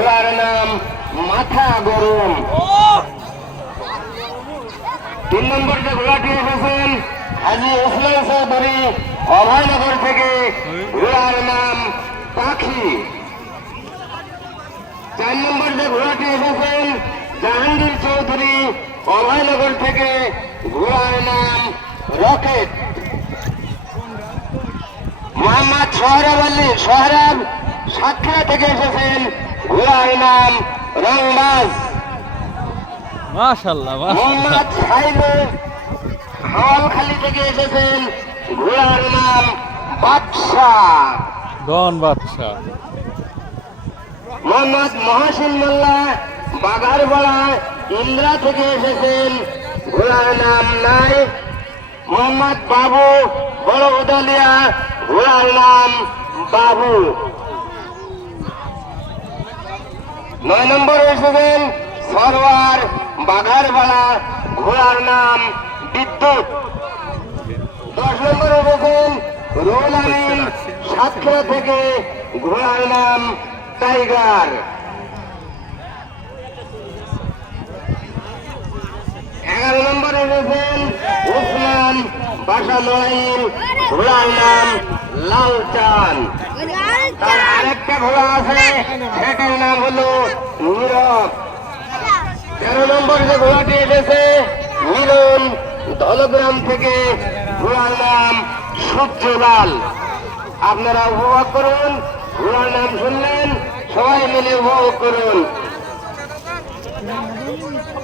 ঘোড়ার নাম মাথা গরম। 3 নম্বর যে ঘোড়াটি এসেছেন হাজি ওসমান চৌধুরী অভয়নগর থেকে, ঘোড়ার নাম পাখি। 4 নম্বর যে ঘোড়াটি এসেছেন জাহাঙ্গীর চৌধুরী অভয়নগর থেকে, ঘোড়ার নাম রকেট। মোহাম্মদ সোহরাব সাতক্ষীরা থেকে এসেছেন, ঘোড়ার নাম রংবাজ। মাশাআল্লাহ মোহাম্মদ সাইদুল হাওয়ালখালী থেকে এসেছেন, ঘোড়ার নাম বাদশাহ। ডন বাদশা। মোহাম্মদ মহাসিন মোল্লা বাগারপাড়া ইন্দ্রা থেকে এসেছেন, ঘোড়ার নাম নাই। মোহাম্মদ বাবু বড় উদালিয়া, ঘোড়ার নাম বাবু। 9 নম্বরে এসেছেন সরওয়ার বাঘারপাড়া, ঘোড়ার নাম বিদ্যুৎ। 10 নম্বরে এসেছেন রুহুল আমিন সাতক্ষীরা থেকে, ঘোড়ার নাম টাইগার। 11 নম্বরে এসেছেন উসমান বাসা নড়াইল, ঘোড়ার নাম লালচান। তার আরেকটা ঘোড়া আছে, সেটার নাম হলো নীরব। 13 নম্বর যে ঘোড়াটি এসেছে মিলন দলগ্রাম থেকে, ঘোড়ার নাম সূর্যলাল। আপনারা উপভোগ করুন, ঘোড়ার নাম শুনলেন, সবাই মিলে উপভোগ করুন।